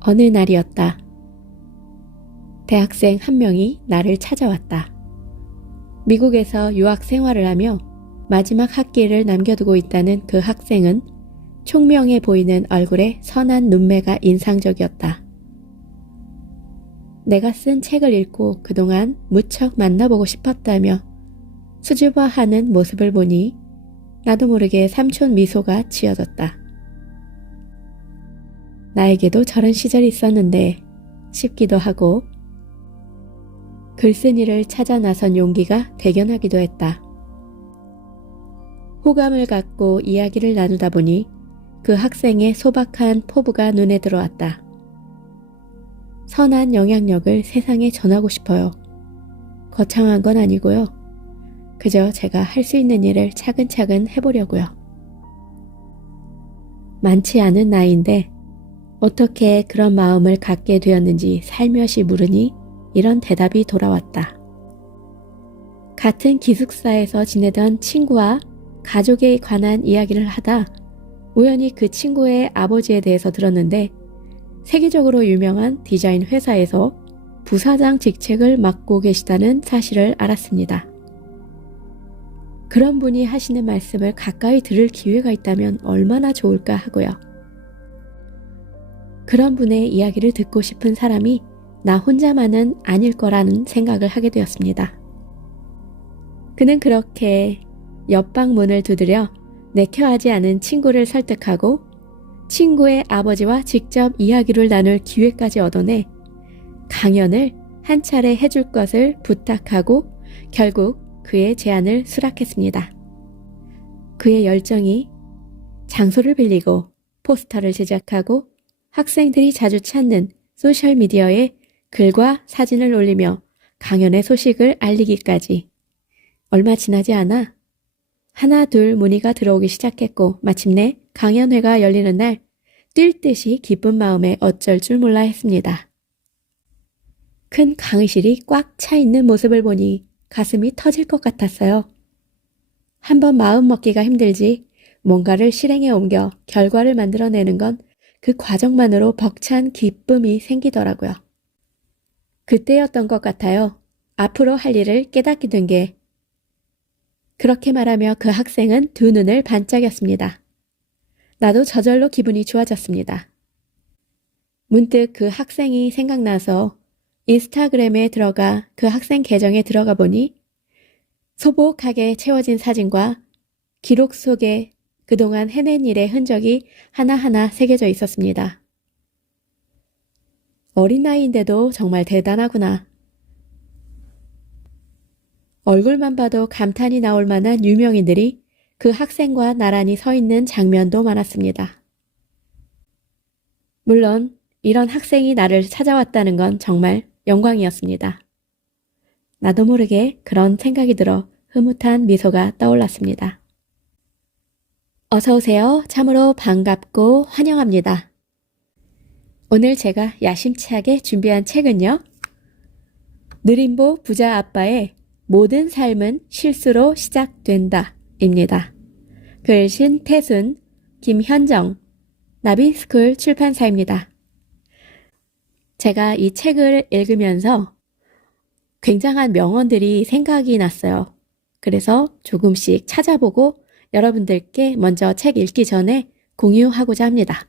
어느 날이었다. 대학생 한 명이 나를 찾아왔다. 미국에서 유학 생활을 하며 마지막 학기를 남겨두고 있다는 그 학생은 총명해 보이는 얼굴에 선한 눈매가 인상적이었다. 내가 쓴 책을 읽고 그동안 무척 만나보고 싶었다며 수줍어하는 모습을 보니 나도 모르게 삼촌 미소가 지어졌다. 나에게도 저런 시절이 있었는데 싶기도 하고 글쓴이를 찾아 나선 용기가 대견하기도 했다. 호감을 갖고 이야기를 나누다 보니 그 학생의 소박한 포부가 눈에 들어왔다. 선한 영향력을 세상에 전하고 싶어요. 거창한 건 아니고요. 그저 제가 할 수 있는 일을 차근차근 해보려고요. 많지 않은 나이인데 어떻게 그런 마음을 갖게 되었는지 살며시 물으니 이런 대답이 돌아왔다. 같은 기숙사에서 지내던 친구와 가족에 관한 이야기를 하다 우연히 그 친구의 아버지에 대해서 들었는데 세계적으로 유명한 디자인 회사에서 부사장 직책을 맡고 계시다는 사실을 알았습니다. 그런 분이 하시는 말씀을 가까이 들을 기회가 있다면 얼마나 좋을까 하고요. 그런 분의 이야기를 듣고 싶은 사람이 나 혼자만은 아닐 거라는 생각을 하게 되었습니다. 그는 그렇게 옆방 문을 두드려 내켜하지 않은 친구를 설득하고 친구의 아버지와 직접 이야기를 나눌 기회까지 얻어내 강연을 한 차례 해줄 것을 부탁하고 결국 그의 제안을 수락했습니다. 그의 열정이 장소를 빌리고 포스터를 제작하고 학생들이 자주 찾는 소셜미디어에 글과 사진을 올리며 강연의 소식을 알리기까지 얼마 지나지 않아 하나 둘 문의가 들어오기 시작했고 마침내 강연회가 열리는 날 뛸 듯이 기쁜 마음에 어쩔 줄 몰라 했습니다. 큰 강의실이 꽉 차 있는 모습을 보니 가슴이 터질 것 같았어요. 한번 마음 먹기가 힘들지 뭔가를 실행에 옮겨 결과를 만들어내는 건 그 과정만으로 벅찬 기쁨이 생기더라고요. 그때였던 것 같아요. 앞으로 할 일을 깨닫게 된 게. 그렇게 말하며 그 학생은 두 눈을 반짝였습니다. 나도 저절로 기분이 좋아졌습니다. 문득 그 학생이 생각나서 인스타그램에 들어가 그 학생 계정에 들어가 보니 소복하게 채워진 사진과 기록 속에 그동안 해낸 일의 흔적이 하나하나 새겨져 있었습니다. 어린 나이인데도 정말 대단하구나. 얼굴만 봐도 감탄이 나올 만한 유명인들이 그 학생과 나란히 서 있는 장면도 많았습니다. 물론 이런 학생이 나를 찾아왔다는 건 정말 영광이었습니다. 나도 모르게 그런 생각이 들어 흐뭇한 미소가 떠올랐습니다. 어서 오세요. 참으로 반갑고 환영합니다. 오늘 제가 야심차게 준비한 책은요. 느림보 부자 아빠의 모든 삶은 실수로 시작된다 입니다. 글 신태순, 김현정, 나비스쿨 출판사입니다. 제가 이 책을 읽으면서 굉장한 명언들이 생각이 났어요. 그래서 조금씩 찾아보고 여러분들께 먼저 책 읽기 전에 공유하고자 합니다.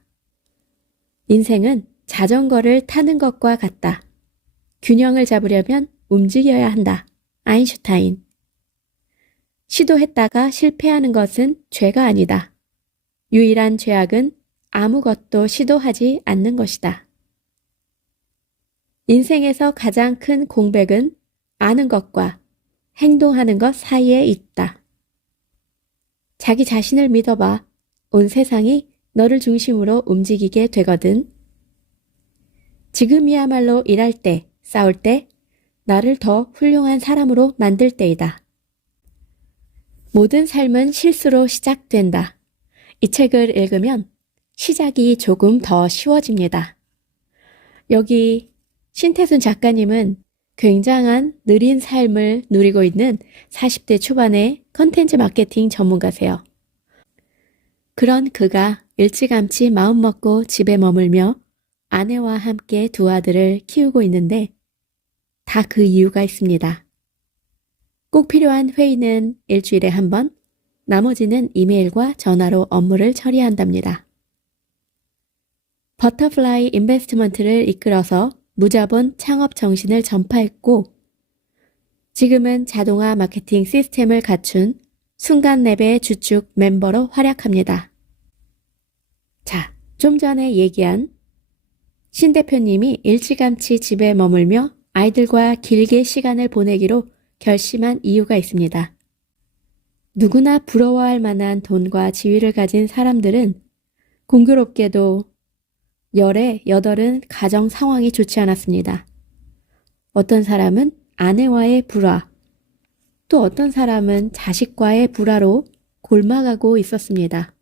인생은 자전거를 타는 것과 같다. 균형을 잡으려면 움직여야 한다. 아인슈타인. 시도했다가 실패하는 것은 죄가 아니다. 유일한 죄악은 아무것도 시도하지 않는 것이다. 인생에서 가장 큰 공백은 아는 것과 행동하는 것 사이에 있다. 자기 자신을 믿어봐. 온 세상이 너를 중심으로 움직이게 되거든. 지금이야말로 일할 때, 싸울 때, 나를 더 훌륭한 사람으로 만들 때이다. 모든 삶은 실수로 시작된다. 이 책을 읽으면 시작이 조금 더 쉬워집니다. 여기 신태순 작가님은 굉장한 느린 삶을 누리고 있는 40대 초반의 컨텐츠 마케팅 전문가세요. 그런 그가 일찌감치 마음먹고 집에 머물며 아내와 함께 두 아들을 키우고 있는데 다 그 이유가 있습니다. 꼭 필요한 회의는 일주일에 한 번, 나머지는 이메일과 전화로 업무를 처리한답니다. 버터플라이 인베스트먼트를 이끌어서 무자본 창업 정신을 전파했고 지금은 자동화 마케팅 시스템을 갖춘 순간랩의 주축 멤버로 활약합니다. 자, 좀 전에 얘기한 신 대표님이 일찌감치 집에 머물며 아이들과 길게 시간을 보내기로 결심한 이유가 있습니다. 누구나 부러워할 만한 돈과 지위를 가진 사람들은 공교롭게도 열의 8은 가정 상황이 좋지 않았습니다. 어떤 사람은 아내와의 불화, 또 어떤 사람은 자식과의 불화로 골마가고 있었습니다.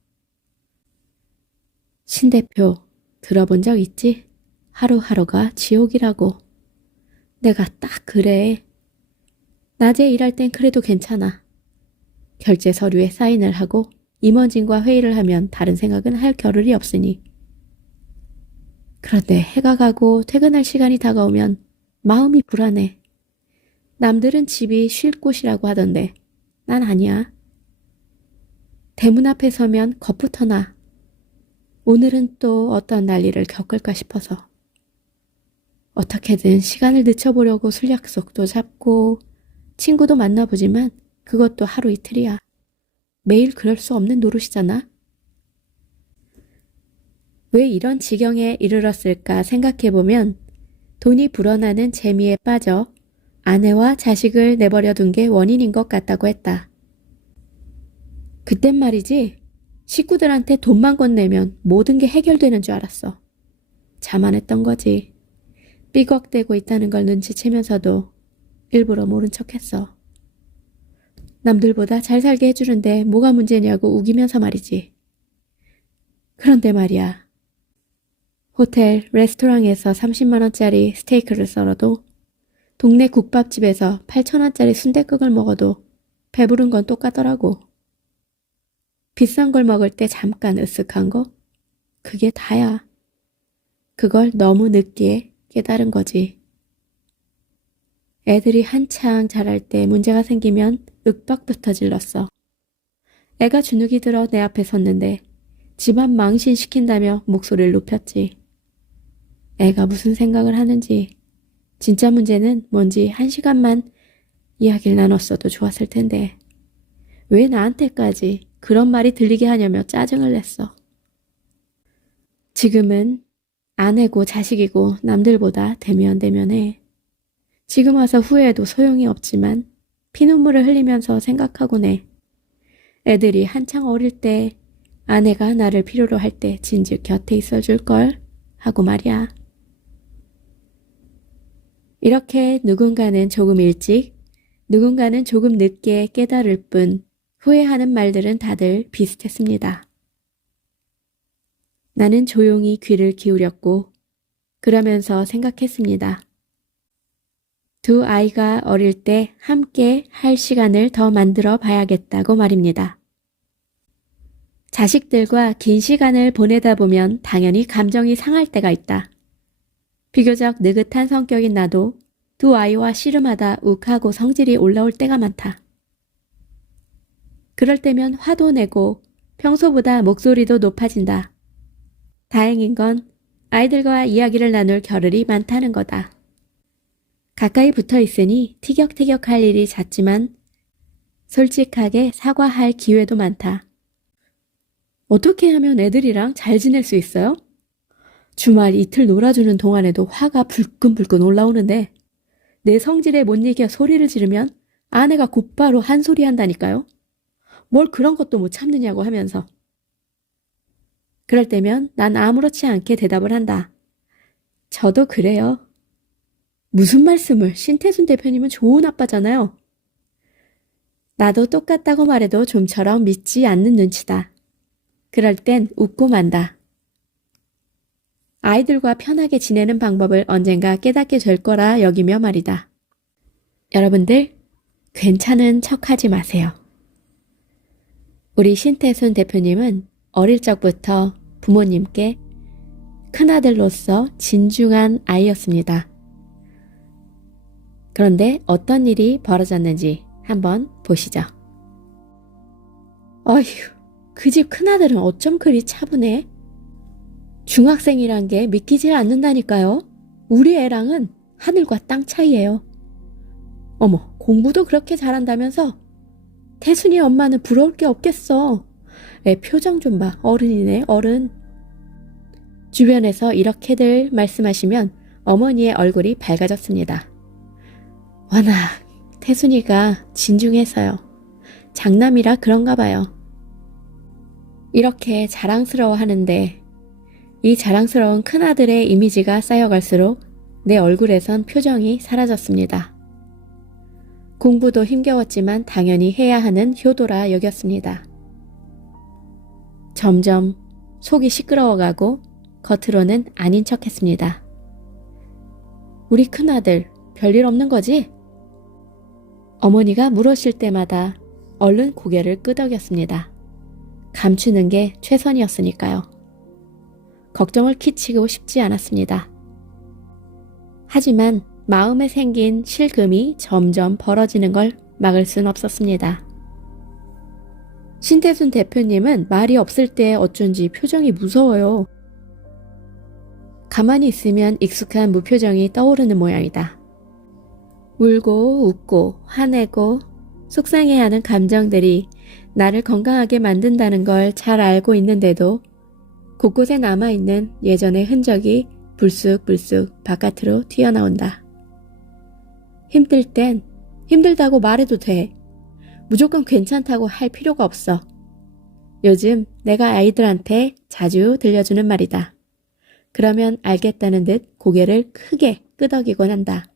신 대표, 들어본 적 있지? 하루하루가 지옥이라고. 내가 딱 그래. 낮에 일할 땐 그래도 괜찮아. 결제 서류에 사인을 하고 임원진과 회의를 하면 다른 생각은 할 겨를이 없으니. 그런데 해가 가고 퇴근할 시간이 다가오면 마음이 불안해. 남들은 집이 쉴 곳이라고 하던데 난 아니야. 대문 앞에 서면 겁부터 나. 오늘은 또 어떤 난리를 겪을까 싶어서. 어떻게든 시간을 늦춰보려고 술 약속도 잡고 친구도 만나보지만 그것도 하루 이틀이야. 매일 그럴 수 없는 노릇이잖아. 왜 이런 지경에 이르렀을까 생각해보면 돈이 불어나는 재미에 빠져 아내와 자식을 내버려 둔 게 원인인 것 같다고 했다. 그땐 말이지 식구들한테 돈만 건네면 모든 게 해결되는 줄 알았어. 자만했던 거지. 삐걱대고 있다는 걸 눈치채면서도 일부러 모른 척했어. 남들보다 잘 살게 해주는데 뭐가 문제냐고 우기면서 말이지. 그런데 말이야. 호텔, 레스토랑에서 30만 원짜리 스테이크를 썰어도 동네 국밥집에서 8천 원짜리 순댓국을 먹어도 배부른 건 똑같더라고. 비싼 걸 먹을 때 잠깐 으쓱한 거? 그게 다야. 그걸 너무 늦게 깨달은 거지. 애들이 한창 자랄 때 문제가 생기면 윽박부터 질렀어. 애가 주눅이 들어 내 앞에 섰는데 집안 망신시킨다며 목소리를 높였지. 애가 무슨 생각을 하는지, 진짜 문제는 뭔지 1시간만 이야기를 나눴어도 좋았을 텐데 왜 나한테까지 그런 말이 들리게 하냐며 짜증을 냈어. 지금은 아내고 자식이고 남들보다 대면대면해. 지금 와서 후회해도 소용이 없지만 피눈물을 흘리면서 생각하곤 해. 애들이 한창 어릴 때 아내가 나를 필요로 할 때 진즉 곁에 있어줄걸 하고 말이야. 이렇게 누군가는 조금 일찍, 누군가는 조금 늦게 깨달을 뿐 후회하는 말들은 다들 비슷했습니다. 나는 조용히 귀를 기울였고 그러면서 생각했습니다. 두 아이가 어릴 때 함께 할 시간을 더 만들어 봐야겠다고 말입니다. 자식들과 긴 시간을 보내다 보면 당연히 감정이 상할 때가 있다. 비교적 느긋한 성격인 나도 두 아이와 씨름하다 욱하고 성질이 올라올 때가 많다. 그럴 때면 화도 내고 평소보다 목소리도 높아진다. 다행인 건 아이들과 이야기를 나눌 겨를이 많다는 거다. 가까이 붙어 있으니 티격태격할 일이 잦지만 솔직하게 사과할 기회도 많다. 어떻게 하면 애들이랑 잘 지낼 수 있어요? 주말 이틀 놀아주는 동안에도 화가 불끈불끈 올라오는데 내 성질에 못 이겨 소리를 지르면 아내가 곧바로 한 소리 한다니까요. 뭘 그런 것도 못 참느냐고 하면서. 그럴 때면 난 아무렇지 않게 대답을 한다. 저도 그래요. 무슨 말씀을, 신태순 대표님은 좋은 아빠잖아요. 나도 똑같다고 말해도 좀처럼 믿지 않는 눈치다. 그럴 땐 웃고 만다. 아이들과 편하게 지내는 방법을 언젠가 깨닫게 될 거라 여기며 말이다. 여러분들, 괜찮은 척하지 마세요. 우리 신태순 대표님은 어릴 적부터 부모님께 큰아들로서 진중한 아이였습니다. 그런데 어떤 일이 벌어졌는지 한번 보시죠. 어휴, 그 집 큰아들은 어쩜 그리 차분해? 중학생이란 게 믿기질 않는다니까요. 우리 애랑은 하늘과 땅 차이예요. 어머, 공부도 그렇게 잘한다면서? 태순이 엄마는 부러울 게 없겠어. 애 표정 좀 봐. 어른이네, 어른. 주변에서 이렇게들 말씀하시면 어머니의 얼굴이 밝아졌습니다. 워낙 태순이가 진중해서요. 장남이라 그런가 봐요. 이렇게 자랑스러워하는데 이 자랑스러운 큰아들의 이미지가 쌓여갈수록 내 얼굴에선 표정이 사라졌습니다. 공부도 힘겨웠지만 당연히 해야 하는 효도라 여겼습니다. 점점 속이 시끄러워가고 겉으로는 아닌 척했습니다. 우리 큰아들 별일 없는 거지? 어머니가 물으실 때마다 얼른 고개를 끄덕였습니다. 감추는 게 최선이었으니까요. 걱정을 끼치고 싶지 않았습니다. 하지만 마음에 생긴 실금이 점점 벌어지는 걸 막을 순 없었습니다. 신태순 대표님은 말이 없을 때 어쩐지 표정이 무서워요. 가만히 있으면 익숙한 무표정이 떠오르는 모양이다. 울고 웃고 화내고 속상해하는 감정들이 나를 건강하게 만든다는 걸 잘 알고 있는데도 곳곳에 남아있는 예전의 흔적이 불쑥불쑥 바깥으로 튀어나온다. 힘들 땐 힘들다고 말해도 돼. 무조건 괜찮다고 할 필요가 없어. 요즘 내가 아이들한테 자주 들려주는 말이다. 그러면 알겠다는 듯 고개를 크게 끄덕이곤 한다.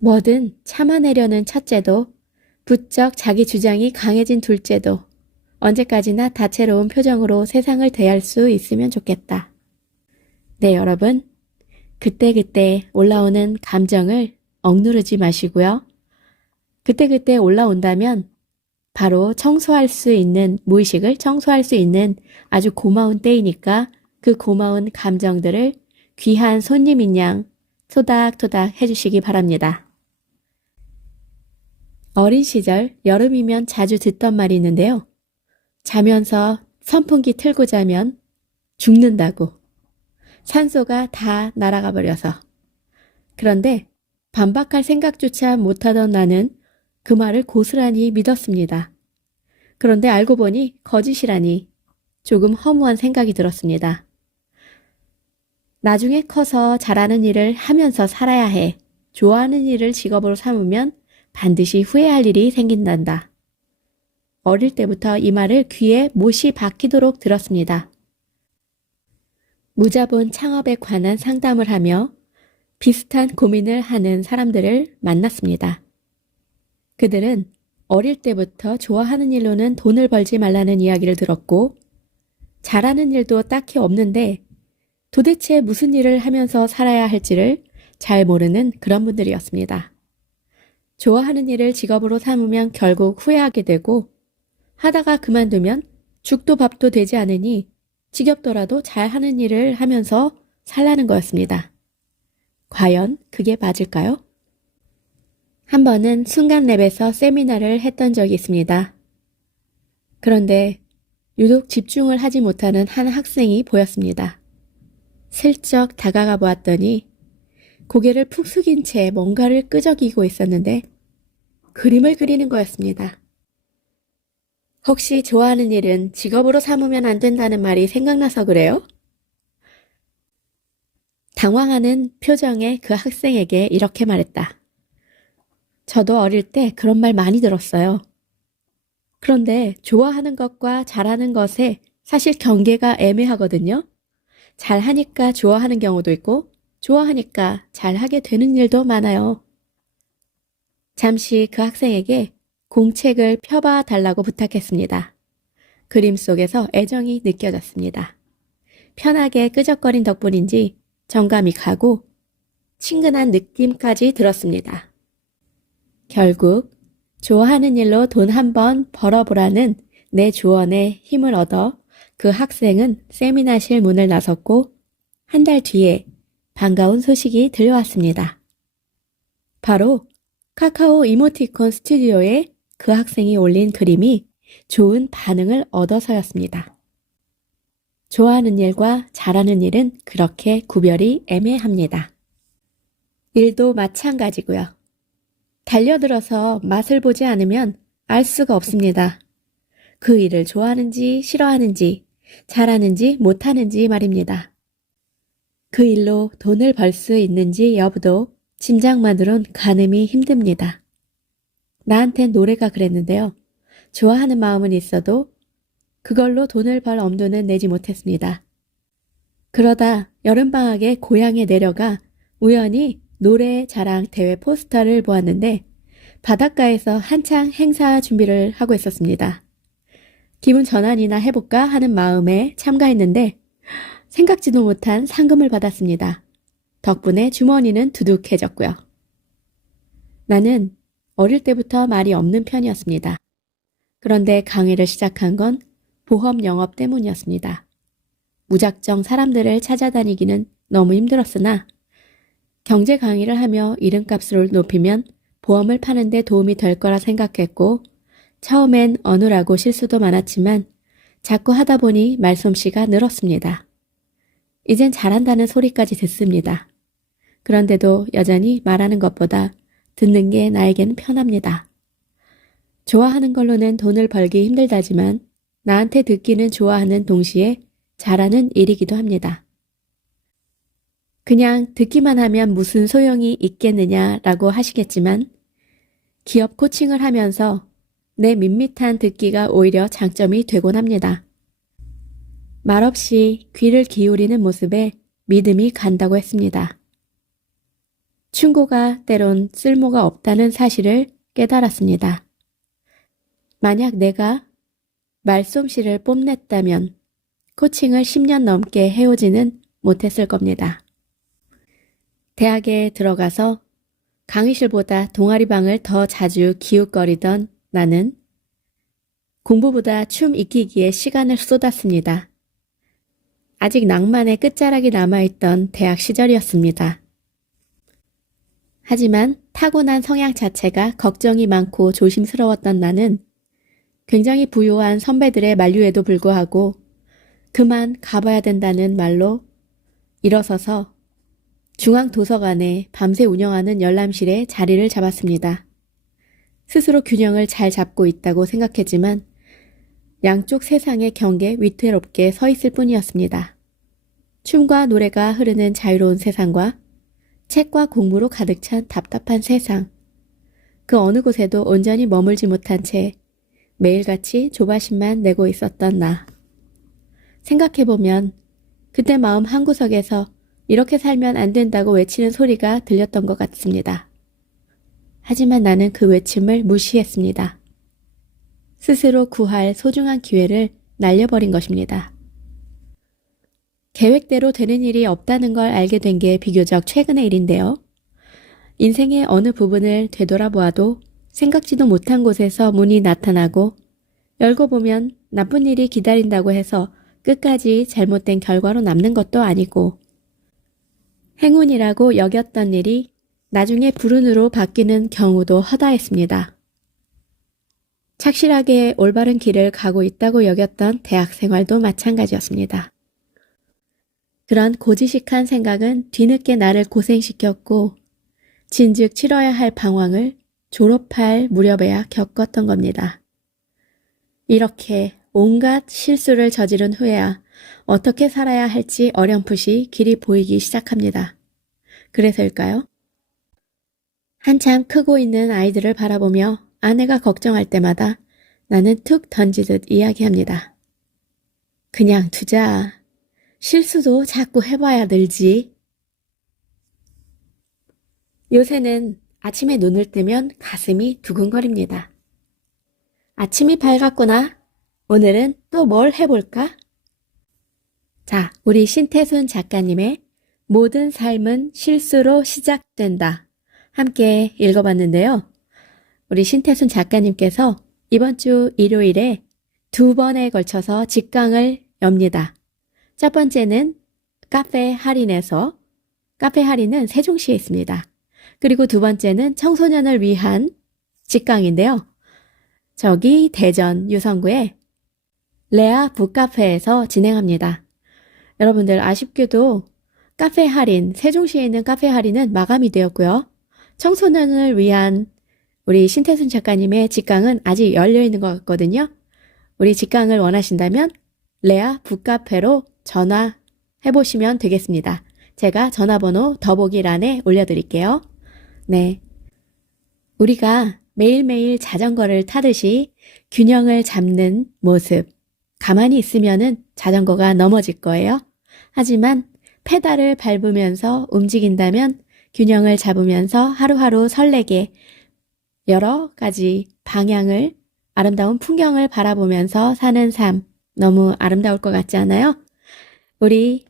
뭐든 참아내려는 첫째도 부쩍 자기 주장이 강해진 둘째도 언제까지나 다채로운 표정으로 세상을 대할 수 있으면 좋겠다. 네, 여러분. 그때그때 올라오는 감정을 억누르지 마시고요. 그때그때 올라온다면 바로 청소할 수 있는, 무의식을 청소할 수 있는 아주 고마운 때이니까 그 고마운 감정들을 귀한 손님인 양 토닥토닥 해주시기 바랍니다. 어린 시절 여름이면 자주 듣던 말이 있는데요. 자면서 선풍기 틀고 자면 죽는다고. 산소가 다 날아가 버려서. 그런데 반박할 생각조차 못하던 나는 그 말을 고스란히 믿었습니다. 그런데 알고 보니 거짓이라니 조금 허무한 생각이 들었습니다. 나중에 커서 잘하는 일을 하면서 살아야 해. 좋아하는 일을 직업으로 삼으면 반드시 후회할 일이 생긴단다. 어릴 때부터 이 말을 귀에 못이 박히도록 들었습니다. 무자본 창업에 관한 상담을 하며 비슷한 고민을 하는 사람들을 만났습니다. 그들은 어릴 때부터 좋아하는 일로는 돈을 벌지 말라는 이야기를 들었고 잘하는 일도 딱히 없는데 도대체 무슨 일을 하면서 살아야 할지를 잘 모르는 그런 분들이었습니다. 좋아하는 일을 직업으로 삼으면 결국 후회하게 되고 하다가 그만두면 죽도 밥도 되지 않으니 지겹더라도 잘하는 일을 하면서 살라는 거였습니다. 과연 그게 맞을까요? 한 번은 순간랩에서 세미나를 했던 적이 있습니다. 그런데 유독 집중을 하지 못하는 한 학생이 보였습니다. 슬쩍 다가가 보았더니 고개를 푹 숙인 채 뭔가를 끄적이고 있었는데 그림을 그리는 거였습니다. 혹시 좋아하는 일은 직업으로 삼으면 안 된다는 말이 생각나서 그래요? 당황하는 표정의 그 학생에게 이렇게 말했다. 저도 어릴 때 그런 말 많이 들었어요. 그런데 좋아하는 것과 잘하는 것에 사실 경계가 애매하거든요. 잘하니까 좋아하는 경우도 있고 좋아하니까 잘하게 되는 일도 많아요. 잠시 그 학생에게 공책을 펴봐 달라고 부탁했습니다. 그림 속에서 애정이 느껴졌습니다. 편하게 끄적거린 덕분인지 정감이 가고 친근한 느낌까지 들었습니다. 결국 좋아하는 일로 돈 한번 벌어보라는 내 조언에 힘을 얻어 그 학생은 세미나실 문을 나섰고 한 달 뒤에 반가운 소식이 들려왔습니다. 바로 카카오 이모티콘 스튜디오에 그 학생이 올린 그림이 좋은 반응을 얻어서였습니다. 좋아하는 일과 잘하는 일은 그렇게 구별이 애매합니다. 일도 마찬가지고요. 달려들어서 맛을 보지 않으면 알 수가 없습니다. 그 일을 좋아하는지 싫어하는지 잘하는지 못하는지 말입니다. 그 일로 돈을 벌 수 있는지 여부도 짐작만으론 가늠이 힘듭니다. 나한텐 노래가 그랬는데요. 좋아하는 마음은 있어도 그걸로 돈을 벌 엄두는 내지 못했습니다. 그러다 여름방학에 고향에 내려가 우연히 노래 자랑 대회 포스터를 보았는데 바닷가에서 한창 행사 준비를 하고 있었습니다. 기분 전환이나 해볼까 하는 마음에 참가했는데 생각지도 못한 상금을 받았습니다. 덕분에 주머니는 두둑해졌고요. 나는 어릴 때부터 말이 없는 편이었습니다. 그런데 강의를 시작한 건 보험 영업 때문이었습니다. 무작정 사람들을 찾아다니기는 너무 힘들었으나 경제 강의를 하며 이름값을 높이면 보험을 파는데 도움이 될 거라 생각했고 처음엔 어눌하고 실수도 많았지만 자꾸 하다 보니 말솜씨가 늘었습니다. 이젠 잘한다는 소리까지 듣습니다. 그런데도 여전히 말하는 것보다 듣는 게 나에겐 편합니다. 좋아하는 걸로는 돈을 벌기 힘들다지만 나한테 듣기는 좋아하는 동시에 잘하는 일이기도 합니다. 그냥 듣기만 하면 무슨 소용이 있겠느냐라고 하시겠지만 기업 코칭을 하면서 내 밋밋한 듣기가 오히려 장점이 되곤 합니다. 말없이 귀를 기울이는 모습에 믿음이 간다고 했습니다. 충고가 때론 쓸모가 없다는 사실을 깨달았습니다. 만약 내가 말솜씨를 뽐냈다면 코칭을 10년 넘게 해오지는 못했을 겁니다. 대학에 들어가서 강의실보다 동아리방을 더 자주 기웃거리던 나는 공부보다 춤 익히기에 시간을 쏟았습니다. 아직 낭만의 끝자락이 남아있던 대학 시절이었습니다. 하지만 타고난 성향 자체가 걱정이 많고 조심스러웠던 나는 굉장히 부유한 선배들의 만류에도 불구하고 그만 가봐야 된다는 말로 일어서서 중앙도서관에 밤새 운영하는 열람실에 자리를 잡았습니다. 스스로 균형을 잘 잡고 있다고 생각했지만 양쪽 세상의 경계에 위태롭게 서 있을 뿐이었습니다. 춤과 노래가 흐르는 자유로운 세상과 책과 공부로 가득 찬 답답한 세상. 그 어느 곳에도 온전히 머물지 못한 채 매일같이 조바심만 내고 있었던 나. 생각해보면 그때 마음 한구석에서 이렇게 살면 안 된다고 외치는 소리가 들렸던 것 같습니다. 하지만 나는 그 외침을 무시했습니다. 스스로 구할 소중한 기회를 날려버린 것입니다. 계획대로 되는 일이 없다는 걸 알게 된 게 비교적 최근의 일인데요. 인생의 어느 부분을 되돌아보아도 생각지도 못한 곳에서 문이 나타나고 열고 보면 나쁜 일이 기다린다고 해서 끝까지 잘못된 결과로 남는 것도 아니고 행운이라고 여겼던 일이 나중에 불운으로 바뀌는 경우도 허다했습니다. 착실하게 올바른 길을 가고 있다고 여겼던 대학 생활도 마찬가지였습니다. 그런 고지식한 생각은 뒤늦게 나를 고생시켰고 진즉 치러야 할 방황을 졸업할 무렵에야 겪었던 겁니다. 이렇게 온갖 실수를 저지른 후에야 어떻게 살아야 할지 어렴풋이 길이 보이기 시작합니다. 그래서일까요? 한참 크고 있는 아이들을 바라보며 아내가 걱정할 때마다 나는 툭 던지듯 이야기합니다. 그냥 두자. 실수도 자꾸 해봐야 늘지. 요새는 아침에 눈을 뜨면 가슴이 두근거립니다. 아침이 밝았구나. 오늘은 또 뭘 해볼까? 자, 우리 신태순 작가님의 모든 삶은 실수로 시작된다. 함께 읽어봤는데요. 우리 신태순 작가님께서 이번 주 일요일에 2번에 걸쳐서 직강을 엽니다. 첫 번째는 카페 할인에서 카페 할인은 세종시에 있습니다. 그리고 두 번째는 청소년을 위한 직강인데요. 저기 대전 유성구에 레아 북카페에서 진행합니다. 여러분들 아쉽게도 카페 할인, 세종시에 있는 카페 할인은 마감이 되었고요. 청소년을 위한 우리 신태순 작가님의 직강은 아직 열려있는 것 같거든요. 우리 직강을 원하신다면 레아 북카페로 전화해보시면 되겠습니다. 제가 전화번호 더보기란에 올려드릴게요. 네. 우리가 매일매일 자전거를 타듯이 균형을 잡는 모습, 가만히 있으면은 자전거가 넘어질 거예요. 하지만 페달을 밟으면서 움직인다면 균형을 잡으면서 하루하루 설레게 여러 가지 방향을, 아름다운 풍경을 바라보면서 사는 삶, 너무 아름다울 것 같지 않아요? 우리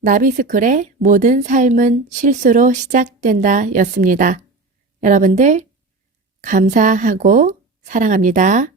나비스쿨의 모든 삶은 실수로 시작된다 였습니다. 여러분들 감사하고 사랑합니다.